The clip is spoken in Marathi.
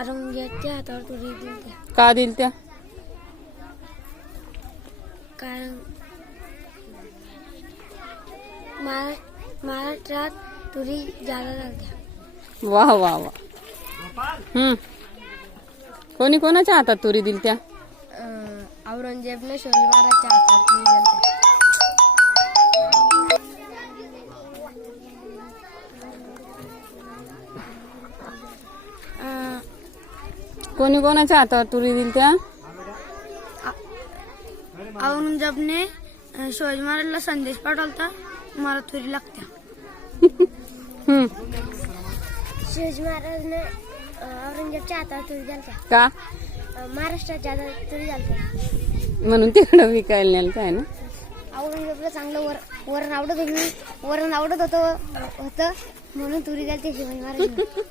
औरंगजेबाच्या हातावर तुरी दिली. का दिल त्या? कारण महाराष्ट्रात तुरी जादा लागल्या. वाह वाह वाह. कोणी कोणाच्या हातात तुरी दिल त्या? औरंगजेबने शिवाजी महाराजच्या हातात तुरी दिली. कोणी कोणाच्या हातावर तुरी दिल त्या? औरंगजेबने शिवाजी महाराजला संदेश पाठवला, मला तुरी लागत्या. शिवाजी महाराजने औरंगजेबच्या हातावर तुरी दिल्या. का? महाराष्ट्राच्या हातात तुरी दिल्या म्हणून तिकडं विकायला नेलं काय ना. औरंगजेबला चांगलं वरण आवडत होतं म्हणून तुरी द्याल ते शिवाजी महाराज.